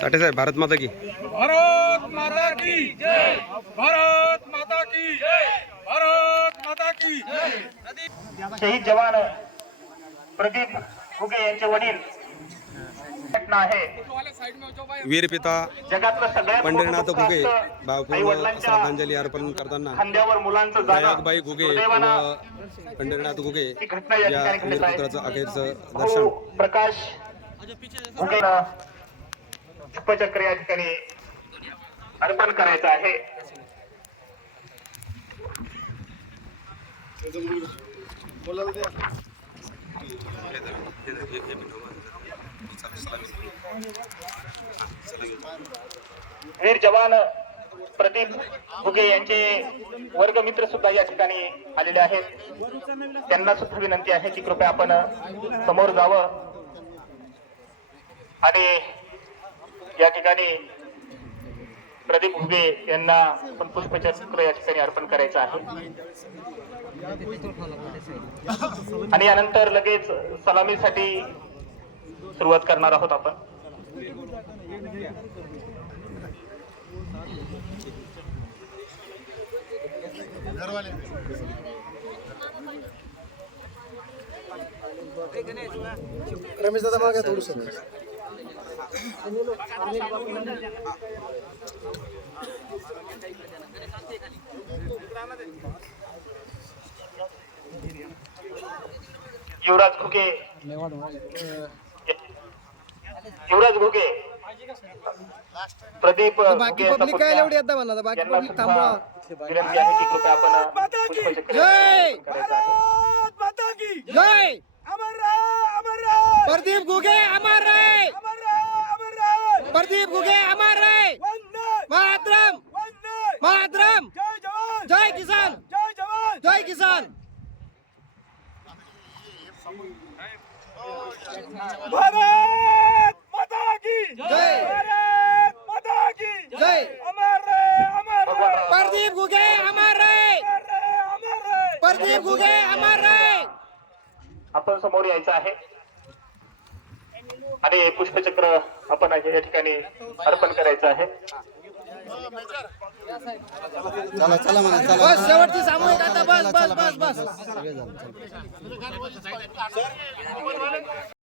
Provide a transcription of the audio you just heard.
साठे साहेब भारत माता की. भारत माता की जय। भारत माता की जय। भारत माता की जय। शहीद जवान प्रदीप फुगे यांचे वडील. घटना आहे वीर पिता पंढरीनाथ घुगे. भावपूर्ण श्रद्धांजली अर्पण करताना दयाकबाई घुगे व पंढरीनाथ घुगे या. वीरपुत्राचं अखेरचं दर्शन. प्रकाश पुष्पचक्र या ठिकाणी अर्पण करायचं आहे? वीर जवान प्रदीप भुगे यांचे वर्गमित्र सुद्धा या ठिकाणी आलेले आहेत. त्यांना सुद्धा विनंती आहे की कृपया आपण समोर जावं. आणि या ठिकाणी प्रदीप घुगे यांना आपण पुष्पचक्र या ठिकाणी अर्पण करायचं आहे. आणि यानंतर लगेच सलामीसाठी सुरुवात करणार आहोत आपण. रमेश दादा मागे थोडस. युवराज घुगे. युवराज घुगे. प्रदीप बाकी घुगे पब्लिक काय एवढी येतात म्हणा बाकी पब्लिक थांबवा. विनंती आहे की कृपया आपण पुष्पचक्र जय! करायचं प्रदीप घुगे अमर रहे वंदे मातरम वंदे मातरम जय जवान जय किसान. जय जवान जय किसान. भारत माता की. जय! भारत माता की. जय! अमर रहे अमर रहे प्रदीप घुगे अमर रहे अमर रहे अमर रहे प्रदीप घुगे अमर रहे आपण समोर यायचं आहे. आणि पुष्पचक्र आपण या ठिकाणी अर्पण करायचं आहे. बस शेवटची सामूहिक आता बस बस बस बस.